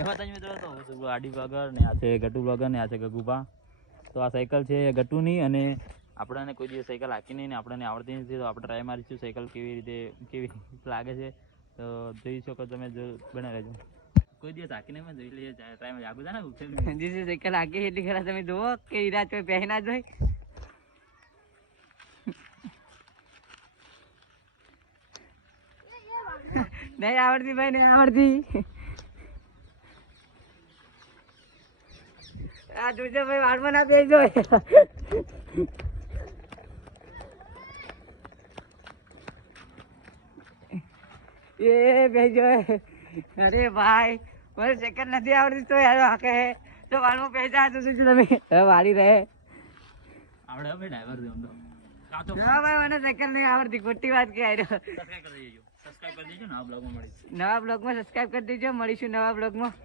એમાં તમે મિત્રો તો આડી બ્લોગર ને આ છે ગટુ બ્લોગર ને આ છે ગગુભા. તો આ સાયકલ છે ગટુની અને આપણને કોઈ દિવસ સાયકલ હાકી નહીં ને આપણને આવડતી નથી, તો આપણે ટ્રાય મારીશું સાયકલ કેવી લાગે છે. તો જોઈ શકો તમે, જો બને રહેજો. કોઈ દિવસ હાકીને પણ જોઈ લઈએ, ટ્રાય આગળ જાય ને જે સાયકલ હાકી એટલી ખરા તમે જુઓ કે હીરા ચોય પહેરી ના જોઈ. નહીં આવડતી ભાઈ, નહીં આવડતી. આ જોજો ભાઈ, વાળમાં ના બેસજો. એ બેસજો. અરે ભાઈ, મને સેકન્ડ નથી આવડતી તો યાર હાકે તો વાળમાં બેસા તો શું તમે હવે વાળી રહે આવડે હવે ડ્રાઈવર હા ભાઈ, મને સેકન્ડ નહીં આવડતી, ખોટી વાત કે સબસ્ક્રાઇબ કરી દેજો. નવા બ્લોગમાં સબસ્ક્રાઇબ કરી દેજો. મળીશું નવા બ્લોગમાં.